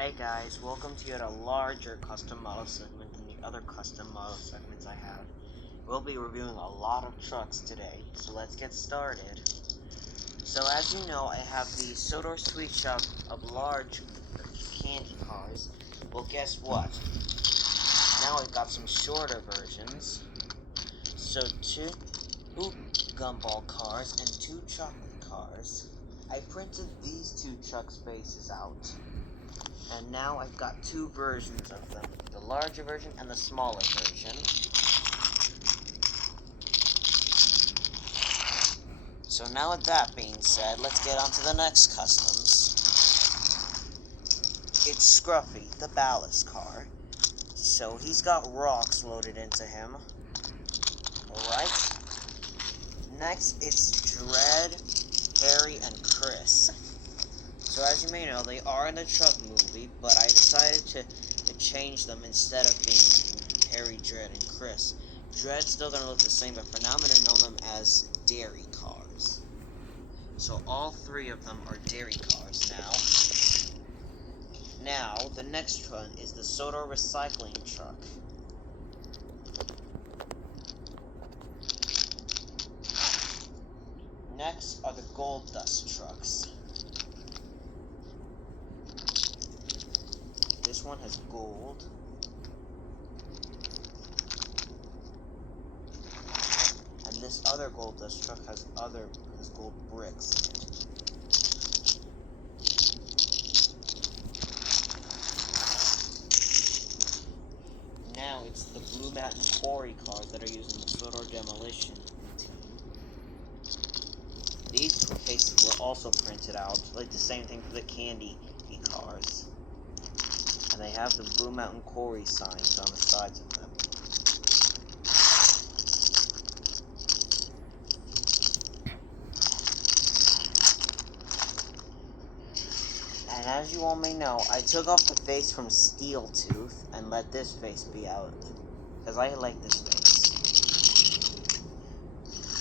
Hey guys, welcome to yet a larger custom model segment than the other custom model segments I have. We'll be reviewing a lot of trucks today, so let's get started. So as you know, I have the Sodor Sweet Shop of large candy cars. Well, guess what? Now I've got some shorter versions. So two gumball cars and two chocolate cars. I printed these two trucks' faces out. And now I've got two versions of them, the larger version and the smaller version. So now with that being said, let's get on to the next customs. It's Scruffy, the ballast car. So he's got rocks loaded into him. Alright. Next, it's Dread, Harry, and Chris. So as you may know, they are in the truck movie, but I decided to change them instead of being Harry, Dread, and Chris. Dread's still gonna look the same, but for now I'm gonna know them as dairy cars. So all three of them are dairy cars now. Now, the next one is the Sodor recycling truck. Next are the gold dust trucks. This one has gold. And this other gold dust truck has gold bricks in it. Now it's the Blue Mountain Quarry cars that are used in the Sodor demolition team. These faces were also printed out, like the same thing for the candy cars. And they have the Blue Mountain Quarry signs on the sides of them. And as you all may know, I took off the face from Steel Tooth and let this face be out, because I like this face.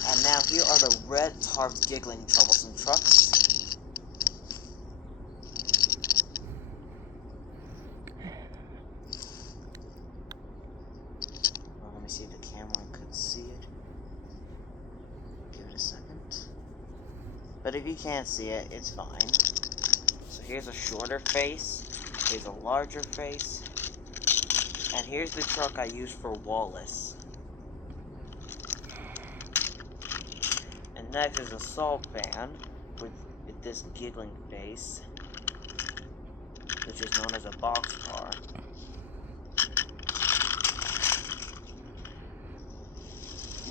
And now here are the Red Tarp Giggling Troublesome trucks. Well, let me see if the camera could see it. Give it a second. But if you can't see it, it's fine. So here's a shorter face, here's a larger face, and here's the truck I used for Wallace. And next is a salt pan with this giggling face, which is known as a boxcar.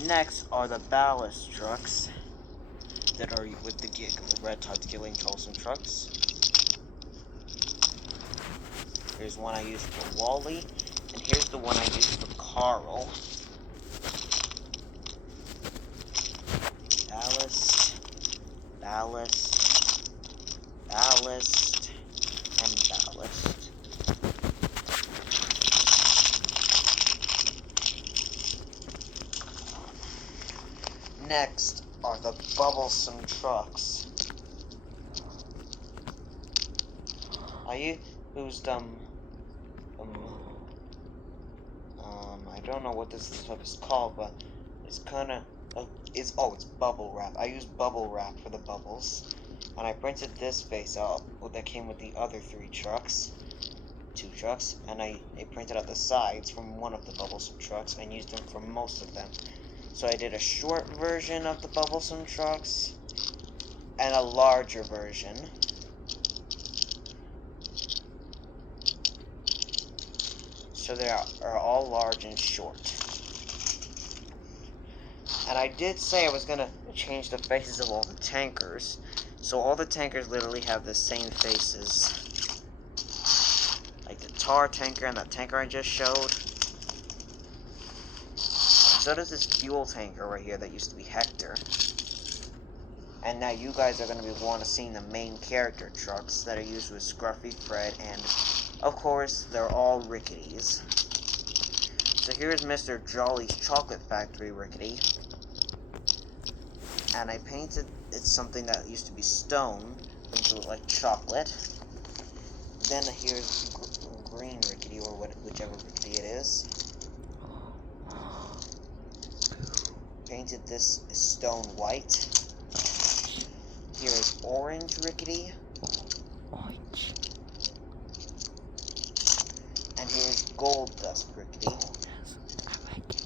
Next are the ballast trucks that are with the Red Tarp Giggling Troublesome trucks. Here's one I used for Wally, and here's the one I used for Carl. Ballast, ballast, ballast, and ballast. Next are the bubblesome trucks. I used I don't know what this stuff is called, but it's kind of it's bubble wrap. I used bubble wrap for the bubbles, and I printed this face out that came with the other two trucks, and I printed out the sides from one of the bubblesome trucks and used them for most of them. So I did a short version of the bubblesome trucks and a larger version. So they are all large and short. And I did say I was going to change the faces of all the tankers. So all the tankers literally have the same faces. Like the tar tanker and that tanker I just showed. So does this fuel tanker right here that used to be Hector. And now you guys are going to want to see the main character trucks that are used with Scruffy, Fred, and of course, they're all Ricketies. So here's Mr. Jolly's Chocolate Factory Rickety. And I painted it something that used to be stone into it like chocolate. then here's green rickety, or whichever rickety it is. Painted this stone white. Here is orange rickety. Orange. And here's gold dust rickety. I like it.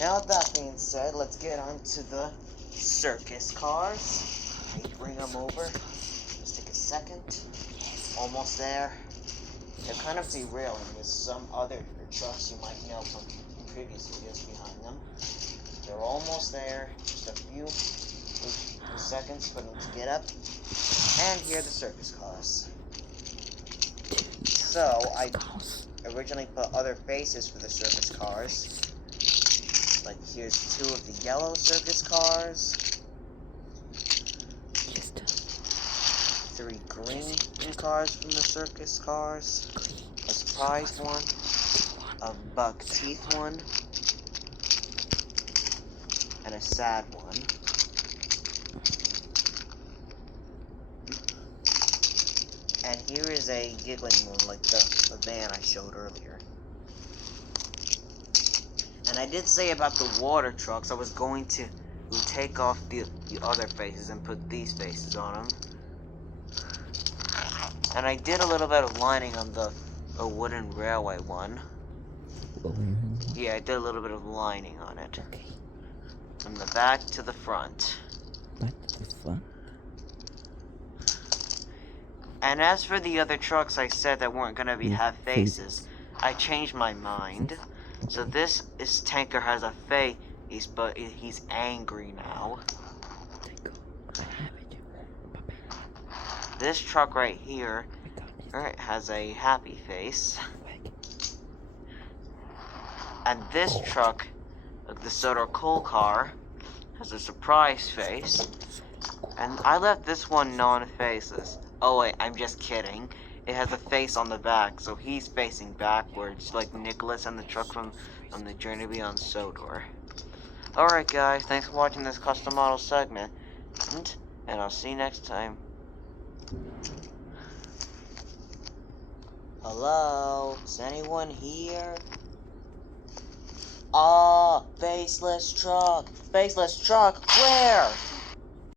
Now with that being said, let's get on to the circus cars. Let me bring them over. Just take a second. Almost there. They're kind of derailing. There's some other trucks you might know from previous videos behind them. They're almost there. Just a few seconds for them to get up. And here are the circus cars. So, I originally put other faces for the circus cars. Like, here's 2 of the yellow circus cars. 3 green cars from the circus cars. A surprise one. A buck teeth one. And a sad one. And here is a giggling one, like the van I showed earlier. And I did say about the water trucks, I was going to take off the other faces and put these faces on them. And I did a little bit of lining on the wooden railway one. Yeah, I did a little bit of lining on it. Okay. From the back to the front. Back to the front. And as for the other trucks I said that weren't gonna have faces, I changed my mind. So this tanker has a face, but he's angry now. This truck right here has a happy face. And this truck, the Soda Coal car, has a surprise face. And I left this one non-faces. Oh wait, I'm just kidding. It has a face on the back, so he's facing backwards, like Nicholas and the truck from the Journey Beyond Sodor. Alright guys, thanks for watching this custom model segment, and I'll see you next time. Hello? Is anyone here? Ah, faceless truck! Faceless truck, where?